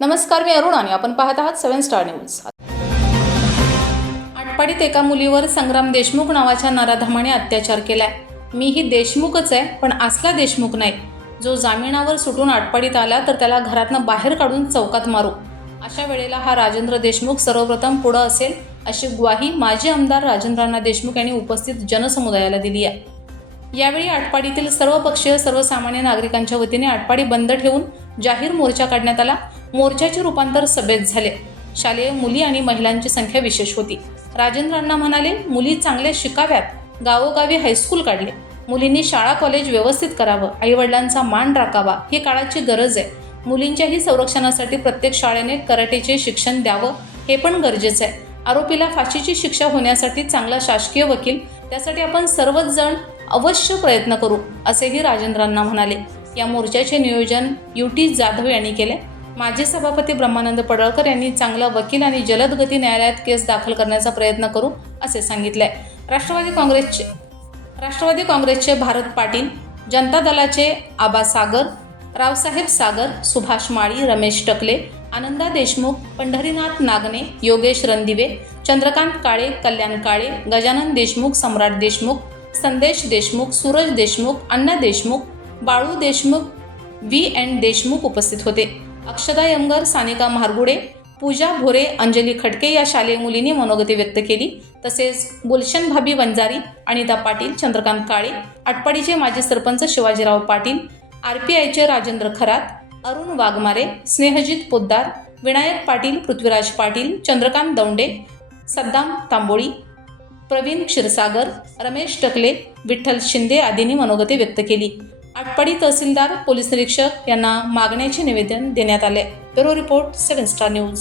नमस्कार मी अरुण आणि आपण पाहत आहात सेव्हन स्टार न्यूज. आटपाडीत एका मुलीवर संग्राम देशमुख नावाच्या नराधमाने अत्याचार केलाय. मी ही देशमुखच आहे पण असला देशमुख नाही. जो जामिनावर सुटून आटपाडीत आला तर त्याला घरातनं बाहेर काढून चौकात मारू. अशा वेळेला हा राजेंद्र देशमुख सर्वप्रथम पुढं असेल अशी ग्वाही माजी आमदार राजेंद्रांना देशमुख यांनी उपस्थित जनसमुदायाला दिली आहे. यावेळी आटपाडीतील सर्व पक्षीय सर्वसामान्य नागरिकांच्या वतीने आटपाडी बंद ठेवून जाहीर मोर्चा काढण्यात आला. मोर्चाचे रूपांतर सभेत झाले. शालेय मुली आणि महिलांची संख्या विशेष होती. राजेंद्रांना म्हणाले मुली चांगल्या शिकाव्यात. गावोगावी हायस्कूल काढले. मुलींनी शाळा कॉलेज व्यवस्थित करावं. आईवडिलांचा मान राखावा. ही काळाची गरज आहे. मुलींच्याही संरक्षणासाठी प्रत्येक शाळेने कराटेचे शिक्षण द्यावं. हे पण गरजेचं आहे. आरोपीला फाशीची शिक्षा होण्यासाठी चांगला शासकीय वकील. त्यासाठी आपण सर्वच जण अवश्य प्रयत्न करू असेही राजेंद्रांना म्हणाले. या मोर्चाचे नियोजन युटी जाधव यांनी केले. माजी सभापती ब्रह्मानंद पडळकर यांनी चांगला वकील आणि जलद गती न्यायालयात केस दाखल करण्याचा प्रयत्न करू असे सांगितले. राष्ट्रवादी काँग्रेसचे राष्ट्रवादी काँग्रेसचे भारत पाटील जनता दलाचे आबा सागर रावसाहेब सागर सुभाष माळी रमेश टकले आनंदा देशमुख पंढरीनाथ नागने योगेश रणदिवे चंद्रकांत काळे कल्याण काळे गजानन देशमुख सम्राट देशमुख संदेश देशमुख सूरज देशमुख अण्णा देशमुख बाळू देशमुख व्ही. अँड देशमुख उपस्थित होते. अक्षदा यमगर सानिका मारगुडे पूजा भोरे अंजली खडके या शालेय मुलींनी मनोगती व्यक्त केली. तसेच गुलशन भाभी वंजारी अनिता पाटील चंद्रकांत काळे आटपाडीचे माजी सरपंच शिवाजीराव पाटील आर पी आयचे राजेंद्र खरात अरुण वाघमारे स्नेहजित पोद्दार विनायक पाटील पृथ्वीराज पाटील चंद्रकांत दौंडे सद्दाम तांबोळी प्रवीण क्षीरसागर रमेश टकले विठ्ठल शिंदे आदींनी मनोगती व्यक्त केली. आटपाडी तहसीलदार पोलीस निरीक्षक यांना मागण्याचे निवेदन देण्यात आले. Bureau report seven star news.